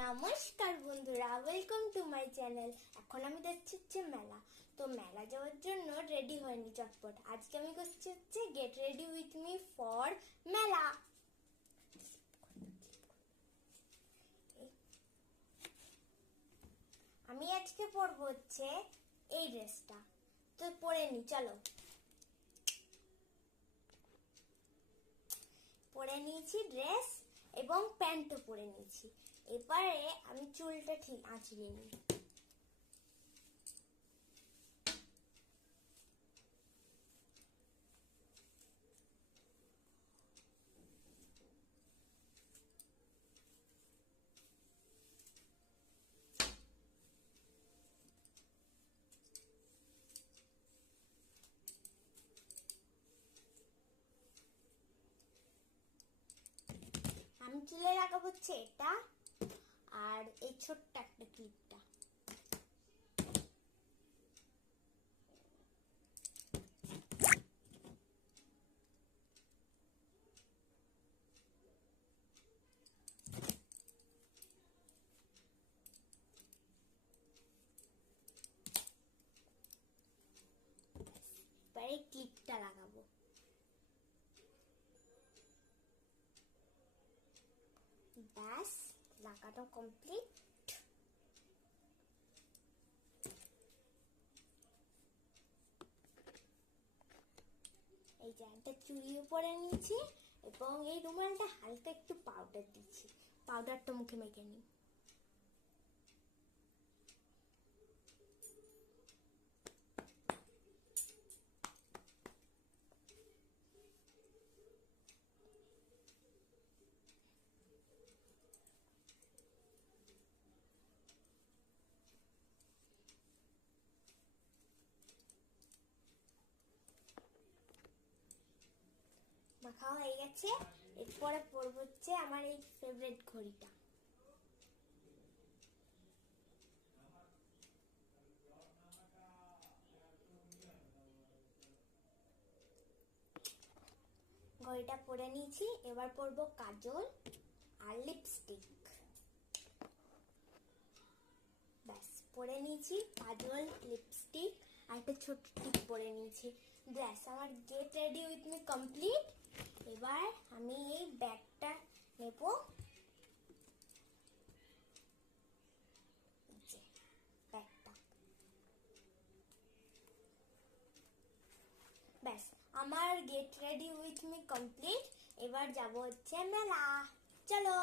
নমস্কার বন্ধুরা, welcome to my channel. এখন আমি যাচ্ছি মেলা। তো মেলা যাওয়ার জন্য রেডি হয়নি চটপট। আজকে আমি করছি get ready with me for মেলা। আমি আজকে পরবো এই ড্রেসটা। তো পরে নি, চলো। পরে নিয়েছি ড্রেস এবং প্যান্টও পরে নিয়েছি। এবারে আমি চুলটা ঠিক আঁচড়িয়ে নিই। আমি চুলে লাগাবো এটা আর এই ছোট্ট একটা ক্লিপটা। এবারে ক্লিপটা লাগাবো। ব্যাস, লাগানো কমপ্লিট। এই যে একটা চুড়িও পরে নিয়েছি এবং এই রুমালটা হালকা একটু পাউডার দিচ্ছি। পাউডারটা মুখে মেখে নিই। মাখা হয়ে গেছে। এরপরে পরবো আমার এই ফেভারিট ঘড়িটা। ঘড়িটা পরে নিয়েছি। এবার পরবো কাজল আর লিপস্টিক। ব্যাস, পরে নিয়েছি কাজল, লিপস্টিক আর একটা ছোট টিপ পরে নিয়েছি। ব্যাস, আমার get ready with me complete. এবার আমি এই ব্যাগটা নেব। ব্যাগটা ব্যাস, আমার get ready with me complete. এবার যাবো মেলা, চলো।